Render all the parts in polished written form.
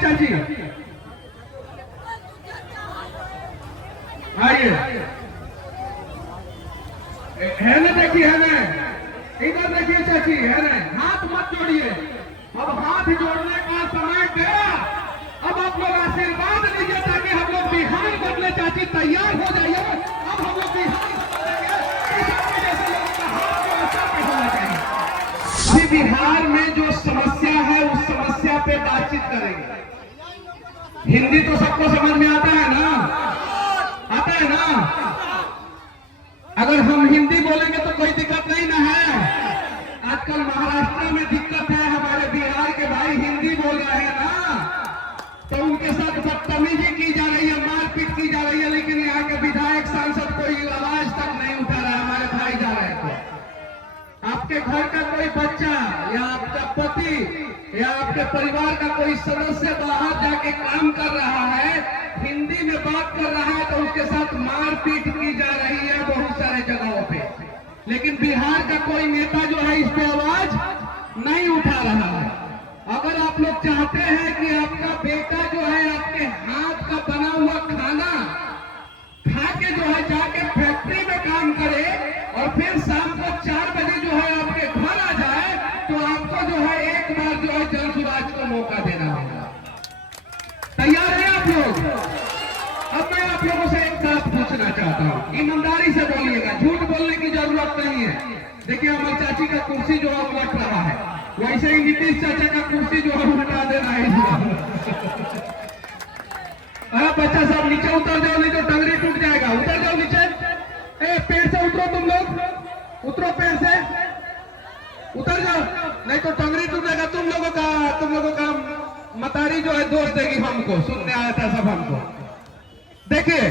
चाची, आइए। है ना, देखिए, है ना, इधर देखिए चाची, है ना, हाथ मत जोड़िए, अब हाथ जोड़ने का समय गया। अब आप लोग आशीर्वाद लीजिए ताकि हम लोग बिहार बदले। चाची तैयार हो जाइए, अब हम लोग बिहार बदलेंगे। जैसे लोगों का हाथ जो ऐसा पे होना चाहिए। अभी बिहार में जो समस्या है उस समस्या पे बातचीत करेंगे। हिंदी तो सबको समझ में आता है ना, आता है ना। अगर हम हिंदी बोलेंगे तो कोई दिक्कत नहीं ना है। आजकल महाराष्ट्र में दिक्कत है, हमारे बिहार के भाई हिंदी बोल रहे हैं ना, तो उनके साथ बदतमीजी की जा रही है, मारपीट की जा रही है। लेकिन यहाँ के विधायक सांसद कोई आवाज तक नहीं उठा रहा है। हमारे भाई जा रहे हैं। आपके घर का कोई बच्चा या आपका पति या आपके परिवार का कोई सदस्य बाहर जाके काम कर रहा है, हिंदी में बात कर रहा है, तो उसके साथ मारपीट की जा रही है बहुत सारे जगहों पे। लेकिन बिहार का कोई नेता जो है इस पे आवाज नहीं उठा रहा है। अगर आप लोग चाहते हैं कि आपका बेटा जो है आपके हाथ का बना हुआ खाना खा के जो है जाके फैक्ट्री में काम करे और फिर शाम को 4 बजे जो है आपके घर आ जाए, तो आपको जो है एक बार जो है जन सुराज को मौका देना होगा। तैयार है आप लोग? अब मैं आप लोगों से एक बात पूछना चाहता हूँ, ईमानदारी से बोलिएगा, झूठ बोलने की जरूरत नहीं है। देखिए हमारी चाची का कुर्सी जो है उलट रहा है, वैसे ही नीतीश चाचा का कुर्सी जो है उल्टा देना है। बच्चा साहब नीचे उतर जाओ, नहीं तो टंगड़ी टूट जाएगा। उतर जाओ नीचे, पेड़ से उतरो, तुम लोग उतरो, पेड़ से उतर जाओ, नहीं तो टंगड़ी टूट जाएगा। तुम लोगों का मतारी जो है दोष देगी हमको, सुनने आया था सब हमको। देखिए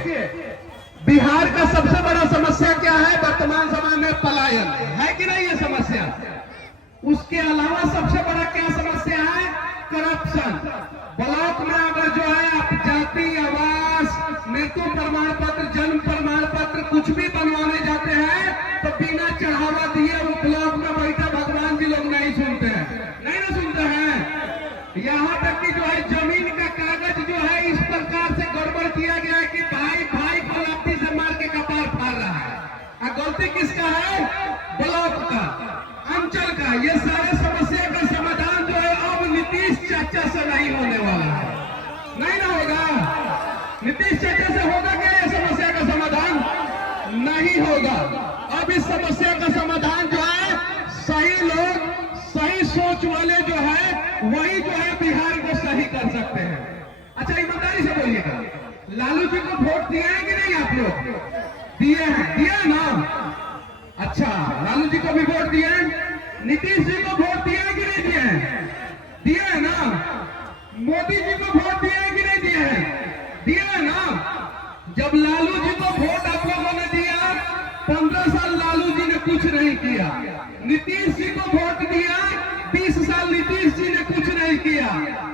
बिहार का सबसे बड़ा समस्या क्या है वर्तमान समय में? पलायन है कि नहीं ये समस्या? उसके अलावा सबसे बड़ा क्या समस्या है? करप्शन। ब्लॉक में अगर जो है आप जाति, आवास, मृत्यु प्रमाण पत्र, जन्म प्रमाण पत्र कुछ भी बनवाने जाते हैं तो बिना चढ़ावा दिए वो ब्लॉक में बैठे भगवान जी लोग नहीं सुनते हैं, नहीं ना सुनते हैं। यहाँ तक कि जो है जमीन का कागज जो है इस प्रकार से गड़बड़ किया गया है कि भाई भाई को लाठी से मार के कपार फाड़ रहा है। गलती किसका है? ब्लॉक का, अंचल का। ये सारे समस्या का समाधान जो है अब नीतीश चाचा से नहीं होने वाला है, नहीं ना होगा। नीतीश चाचा से होगा क्या ये समस्या का समाधान? नहीं होगा। अब इस समस्या का समाधान जो है सही लोग, सही सोच वाले जो है वही जो है बिहार को सही कर सकते हैं। अच्छा ईमानदारी से बोलिएगा, लालू जी को वोट दिए हैं कि नहीं आप लोग? दिए हैं, दिए ना? अच्छा, लालू जी को भी वोट दिए हैं, नीतीश जी को वोट दिए हैं कि नहीं दिए हैं? दिए है ना? मोदी जी को वोट दिए हैं कि नहीं दिए हैं? दिए है ना? जब लालू जी को वोट आप लोगों ने दिया, 15 साल लालू जी ने कुछ नहीं किया। नीतीश जी को वोट दिया, 20 साल नीतीश जी ने कुछ नहीं किया।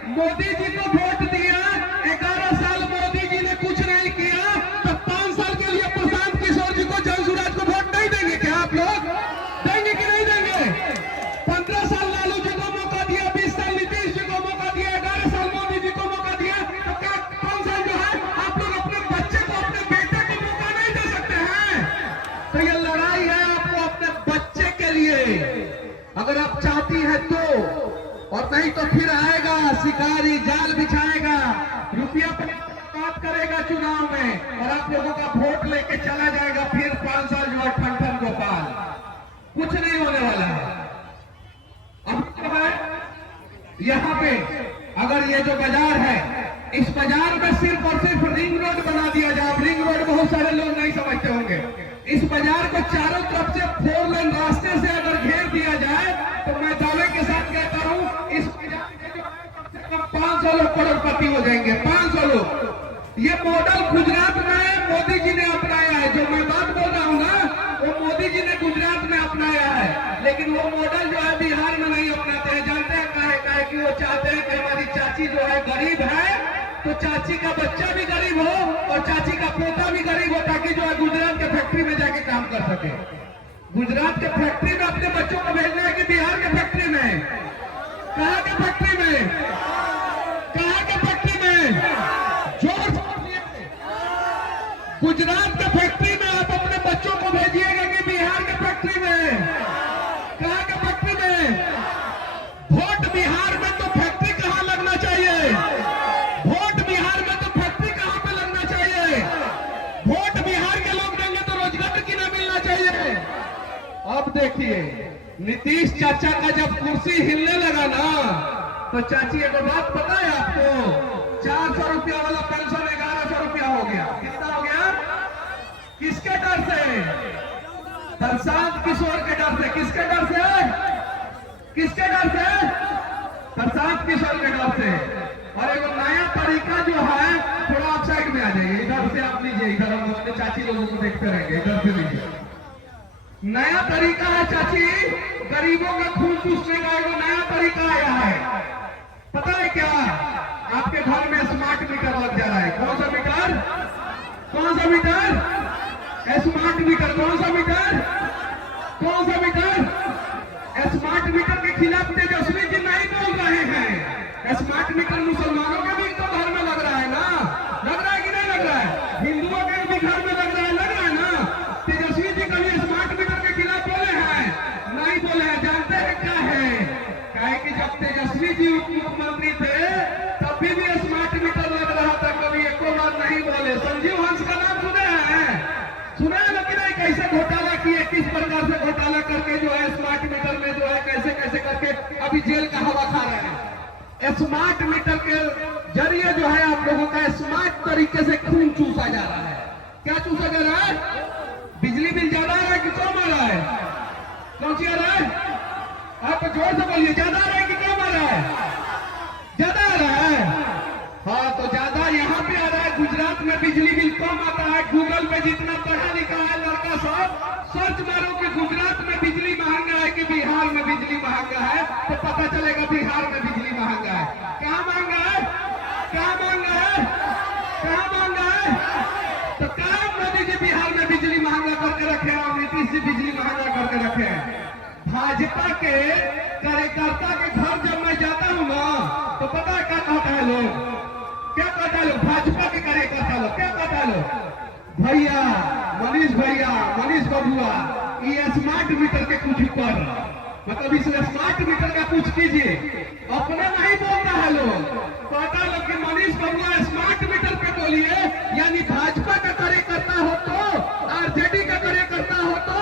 मोदी जी को वोट दिया, 11 साल मोदी जी ने कुछ नहीं किया। तो 5 साल के लिए प्रशांत किशोर जी को, जन सुराज को वोट नहीं देंगे क्या आप लोग? देंगे कि नहीं देंगे? 15 साल लालू जी को मौका दिया, 20 साल नीतीश जी को मौका दिया, 11 साल मोदी जी को मौका दिया। तो क्या 5 साल जो है आप लोग अपने बच्चे को, अपने बेटे को मौका नहीं दे सकते हैं? तो ये लड़ाई है आपको अपने बच्चे के लिए, अगर आप चाहती है तो। और नहीं तो फिर आएगा शिकारी, जाल बिछाएगा, रुपया बात करेगा चुनाव में और आप लोगों का वोट लेके चला जाएगा। फिर 5 साल जो है ठन गोपाल, कुछ नहीं होने वाला है। अब यहाँ पे अगर ये जो बाजार है, इस बाजार में सिर्फ और सिर्फ रिंग रोड बना दिया जाए। रिंग रोड बहुत सारे लोग नहीं समझते होंगे। इस बाजार को चारों तरफ से 4 लेन रास्ते से अगर घेर दिया जाए तो मैं दावे के साथ कहता हूँ इस बाजार के जो कम से कम 500 लोग करोड़पति हो जाएंगे। 500 लोग। ये मॉडल गुजरात में मोदी जी ने अपनाया है। जो मैं बात बोल रहा हूँ ना, वो मोदी जी ने गुजरात में अपनाया है, लेकिन वो मॉडल जो है बिहार में नहीं अपनाते हैं। जानते हैं काहे? कि वो चाहते हैं कि हमारी चाची जो है गरीब है, तो चाची का बच्चा भी गरीब हो और चाची का पोता भी गरीब हो, ताकि जो है गुजरात के फैक्ट्री में जाके काम कर सके। गुजरात के फैक्ट्री में अपने बच्चों को भेजना है कि बिहार के फैक्ट्री में? कहाँ के फैक्ट्री में? कहाँ के देखिए, नीतीश चाचा का जब कुर्सी हिलने लगा ना, तो चाची एक बात पता है आपको, 400 रुपया वाला पेंशन 1100 रुपया हो गया। कितना हो गया? किसके डर से? प्रशांत किशोर के डर से। किसके डर से? किसके डर से? प्रशांत किशोर के डर से। और एक नया तरीका जो है, थोड़ा आप साइड में आ जाइए, इधर से आप लीजिए, इधर हम अपने चाची लोगों को देखते रहेंगे, इधर से लीजिए। नया तरीका है चाची, गरीबों का खून चूसने का एक नया तरीका आया है। पता है क्या? आपके घर में स्मार्ट मीटर लग जा रहा है। कौन सा मीटर? कौन सा मीटर? Smart meter. कौन सा मीटर? कौन सा मीटर? स्मार्ट मीटर के खिलाफ तेजस्वी जी नहीं बोल रहे हैं। स्मार्ट मीटर मुसलमानों के भी तो घर में लग रहा है ना, लग रहा है कि नहीं लग रहा है? हिंदुओं के भी घर में लग रहा है ना। तेजस्वी जी कभी स्मार्ट मीटर के खिलाफ बोले हैं? नहीं बोले हैं। जानते हैं क्या है? कहे कि जब तेजस्वी जी उप मुख्यमंत्री थे तब भी स्मार्ट मीटर लग रहा था, कभी एको बार नहीं बोले। संजीव हंस का नाम सुने हैं? सुना है लेकिन नहीं? कैसे घोटाला किए, किस प्रकार से घोटाला करके जो है स्मार्ट मीटर में जो है कैसे कैसे करके अभी जेल का हवा खा रहे हैं। स्मार्ट मीटर के जरिए जो है आप लोगों का स्मार्ट तरीके से खून चूसा जा रहा है। क्या चूसा जा रहा है? बिजली बिल ज्यादा आ रहा है कि कम आ रहा है? कौन सी आ रहा है? आप जोर से बोलिए, ज्यादा आ रहा है कि कम आ रहा है? ज्यादा आ रहा है। हाँ, तो ज्यादा यहाँ पे आ रहा है। गुजरात में बिजली बिल कम आता है। गूगल पे जितना पढ़ा लिखा है लड़का सब, सर्च मारो कि गुजरात में बिजली महंगा है कि बिहार में बिजली महंगा है, तो पता चलेगा बिहार में बिजली महंगा है। कहाँ महंगा है? कहाँ महंगा है? कहाँ महंगा है? तो कहाँ मोदी जी बिहार में बिजली महंगा करके रखे हैं और नीतीश जी बिजली महंगा करके रखे हैं? भाजपा के कार्यकर्ता के घर जब मैं जाता हूँ ना, तो पता है क्या कहता है लोग? क्या कहता है लोग? भाजपा के कार्यकर्ता लोग क्या कहता है लोग? भैया, मनीष बबुआ, ये स्मार्ट मीटर के कुछ कर, मतलब इस स्मार्ट मीटर का कुछ कीजिए। अपने नहीं बोलता है लोग, कहता है लोग कि मनीष बबुआ स्मार्ट मीटर पे बोलिए। यानी भाजपा का कार्यकर्ता हो तो, आरजेडी का कार्यकर्ता हो तो,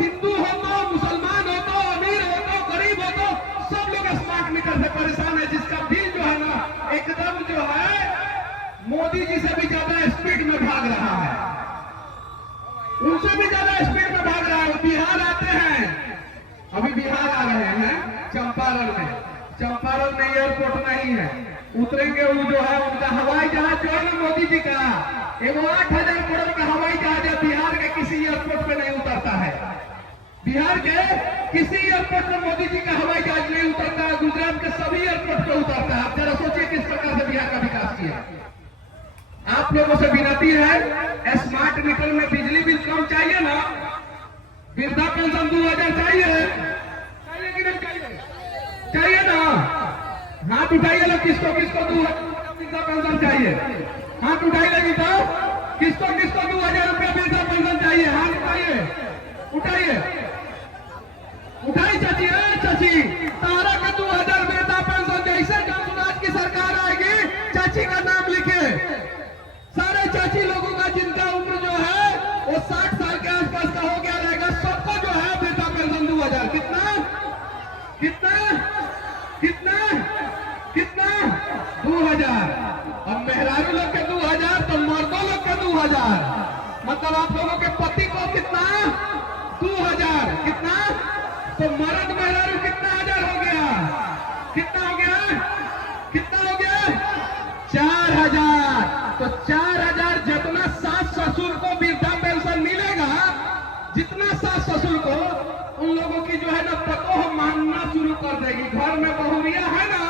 हिंदू हो तो, मुसलमान हो तो, अमीर हो तो, गरीब हो तो, सब लोग स्मार्ट मीटर से परेशान है। जिसका बिल जो है ना एकदम जो है मोदी जी से भी ज्यादा स्पीड में भाग रहा है, उनसे भी ज्यादा स्पीड में भाग रहा है। बिहार आते हैं, अभी बिहार आ रहे हैं चंपारण में। चंपारण में एयरपोर्ट नहीं है, उतरेंगे वो जो है उनका हवाई जहाज जो है ना मोदी जी का, एगो 8,000 करोड़ का हवाई जहाज है, बिहार के किसी एयरपोर्ट पे नहीं उतरता है। बिहार के किसी एयरपोर्ट पर मोदी जी का हवाई जहाज नहीं उतरता है, गुजरात के सभी एयरपोर्ट पे उतरता है। आप जरा सोचिए किस प्रकार से बिहार का विकास किया। आप लोगों से विनती है, स्मार्ट मीटर में बिजली बिल कम चाहिए ना, वृद्धा पेंशन 2000 चाहिए कि नहीं चाहिए? चाहिए ना? हाथ उठाइए लोग, किसको किसको 2000 वृद्धा पेंशन चाहिए? हाथ उठाई लेगी तो किसको किसको 2000 रुपया वृद्धा पेंशन चाहिए? हाथ उठाइए, उठाइए, उठाई चाची। चाची, तारा का 2000 वृद्धा पेंशन। जैसे जमराज की सरकार आएगी, चाची का नाम लिखे। सारे चाची लोगों का जिनका उम्र जो है वो 60 साल के आसपास का हो गया रहेगा, सबको जो है वृद्धा पेंशन 2000। कितना कितना कितना कितना? 2000। अब मेहरारू लोग के 2000 तो मर्दों लोग के 2000, मतलब आप लोगों के पति को कितना? 2000। कितना? तो मर्द मेहरारू कितना हजार हो गया? कितना हो गया? कितना हो गया? 4000। तो 4000 जितना सास ससुर को वृद्धा पेंशन मिलेगा, जितना सास ससुर को, उन लोगों की जो है ना पतोह मानना शुरू कर देगी। घर में बहुरिया है ना,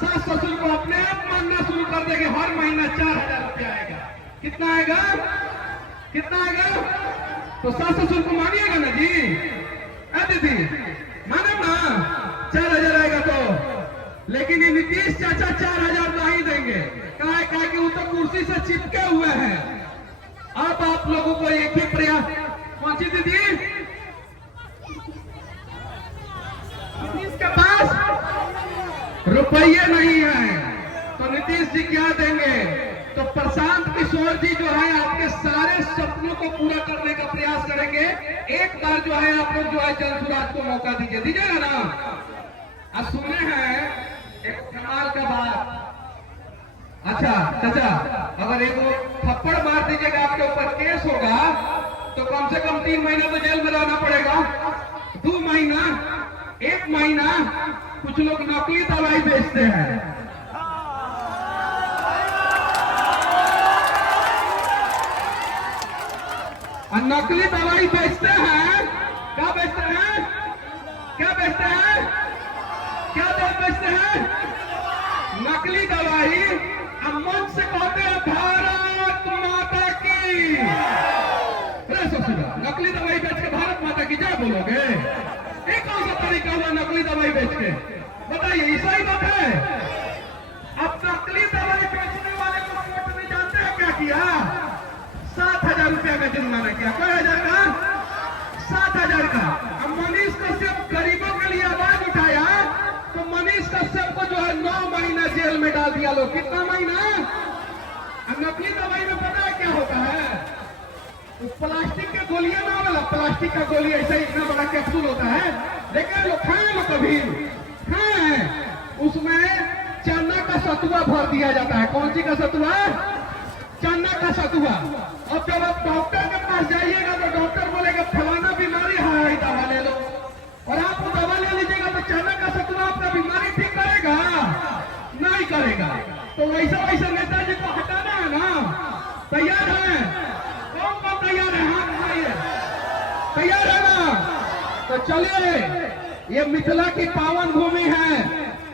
सास ससुर को अपने आप मानना शुरू कर देगी। हर महीना 4000 रुपया आएगा। कितना आएगा? कितना आएगा? तो सास ससुर को मानिएगा ना जी? दीदी माने ना 4000 आएगा तो। लेकिन ये नीतीश चाचा 4000 नहीं देंगे। कहा कि वो तो कुर्सी से चिपके हुए हैं। अब आप लोगों को एक ही प्रयास, कौन सी दीदी? नीतीश के पास रुपये नहीं है तो नीतीश जी क्या देंगे? तो प्रशांत किशोर किशोर जी जो है आपके सारे सपनों को पूरा करने का प्रयास करेंगे। एक बार जो है आप लोग जो है जनसुराज को मौका दीजिए, दीजिएगा ना। अब सुने हैं एक कमाल का बात। अच्छा चाचा, अगर एक थप्पड़ मार दीजिएगा आपके ऊपर केस होगा तो कम से कम 3 महीना तो जेल में रहना पड़ेगा। 2 महीना, 1 महीना। कुछ लोग नकली दवाई बेचते हैं। नकली दवाई बेचते हैं। क्या बेचते हैं? क्या बेचते हैं? क्या बेचते हैं? नकली दवाई। अब मन से कहते हैं भारत माता की। नकली दवाई बेच के भारत माता की जय बोलोगे? एक कौन सा तरीका हुआ नकली दवाई बेच के? बताइए, ऐसा ही बात है। अब नकली दवाई बेचने वाले को कोर्ट में जानते हैं क्या किया? 7,000 रुपया का जुर्माना किया। कई हजार का? 7,000 का। अब मनीष कश्यप गरीबों के लिए आवाज उठाया तो मनीष कश्यप को जो है 9 महीना जेल में डाल दिया लोग। कितना महीना? अब नकली दवाई में पता है क्या होता है? प्लास्टिक के गोलियां ना वाला, प्लास्टिक का गोली ऐसा इतना बड़ा कैप्सूल होता है, लेकिन लोग खाए लो कभी खाए। उसमें चना का सतुआ भर दिया जाता है। कौन सी का सतुआ? चना का सतुआ। अब जब आप डॉक्टर के पास जाइएगा तो डॉक्टर बोलेगा फलाना बीमारी है, दवा ले लो। और आप वो दवा ले लीजिएगा तो चना का सतुआ आपका बीमारी ठीक करेगा? नहीं करेगा। तो वैसा वैसा नेताजी को हटाना है ना। तैयार है? कौन कौन तैयार है? हाथ उठाइए। तैयार है ना? तो चलिए, ये मिथिला की पावन भूमि है,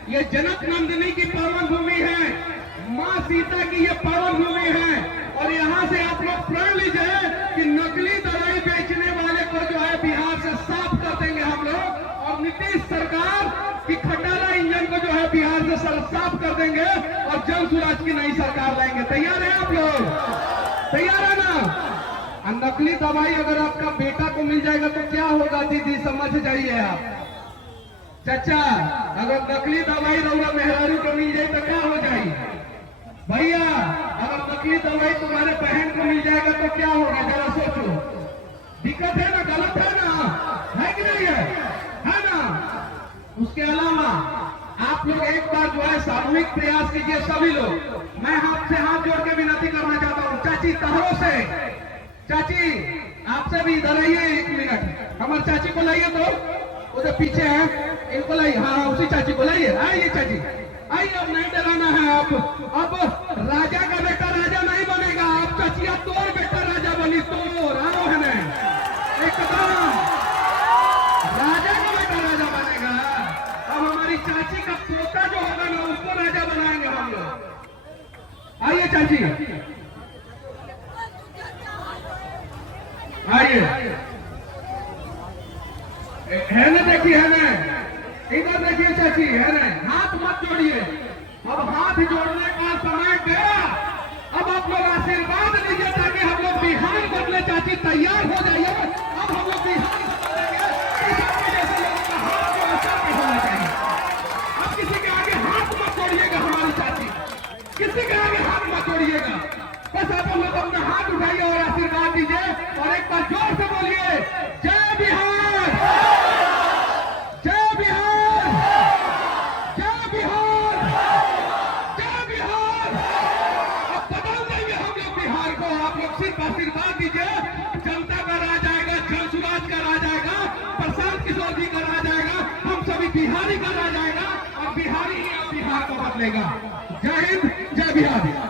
ये जनक नंदिनी की पावन भूमि है, माँ सीता की ये पावन भूमि है। और यहाँ से आप लोग प्रण लीजिए कि नकली दवाई बेचने वाले को जो है बिहार से साफ कर देंगे हम लोग। और नीतीश सरकार की खटारा इंजन को जो है बिहार से साफ कर देंगे और जनसुराज की नई सरकार लाएंगे। तैयार है आप लोग? तैयार है ना? नकली दवाई अगर आपका बेटा को मिल जाएगा तो क्या होगा दीदी, समझ जाइए आप। चाचा, अगर नकली दवाई रउआ मेहरारू को मिल जाए तो क्या हो जाए? भैया, अगर नकली दवाई तुम्हारे बहन को मिल जाएगा तो क्या होगा? जरा सोचो। दिक्कत है ना? गलत है ना? है कि नहीं है ना? उसके अलावा आप लोग एक बार जो है सामूहिक प्रयास कीजिए सभी लोग। मैं हाथ से हाथ जोड़ के विनती करना चाहता हूँ चाची तहरों से। चाची, आपसे भी इधर आइए 1 मिनट। हमारे चाची को लाइए तो, उधर पीछे है, इनको लाइए। हाँ, उसी चाची को लाइए। आइए चाची, आइए। अब नहीं डराना है आप। अब राजा का बेटा राजा नहीं बनेगा। आप चाचिया तोर बेटा राजा बनी, तोर आओ है ना, एकदम राजा का बेटा राजा बनेगा। अब हमारी चाची का पोता जो होगा ना, उसको राजा बनाएंगे हम लोग। आइए चाची, आइए। है ना? देखिए, है ना? इधर देखिए चाची, है ना? हाथ मत जोड़िए। अब हाथ जोड़ने का समय गया। अब आप लोग आशीर्वाद लीजिए ताकि हम लोग बिहार बदले। चाची तैयार हो जाइए। अब हम लोग बिहार बदलेंगे। जैसे लोगों का हाथ जो ऐसा होना चाहिए। अब किसी के आगे हाथ मत जोड़िएगा हमारी चाची, किसी के आगे हाथ मत जोड़िएगा। बस आप लोग अपना हाथ उठाइए और आशीर्वाद दीजिए। और एक बार जोर से बोलिए, जय बिहार, जय बिहार, जय बिहार, जय बिहार। अब बदल देंगे हम लोग बिहार को। आप लोग सिर्फ आशीर्वाद दीजिए। जनता का राज आएगा, जनसुराज का राज आएगा, प्रशांत किशोर जी का राज आएगा, हम सभी बिहारी का राज आएगा और बिहारी ही अब बिहार को बदलेगा। जय हिंद, जय बिहार।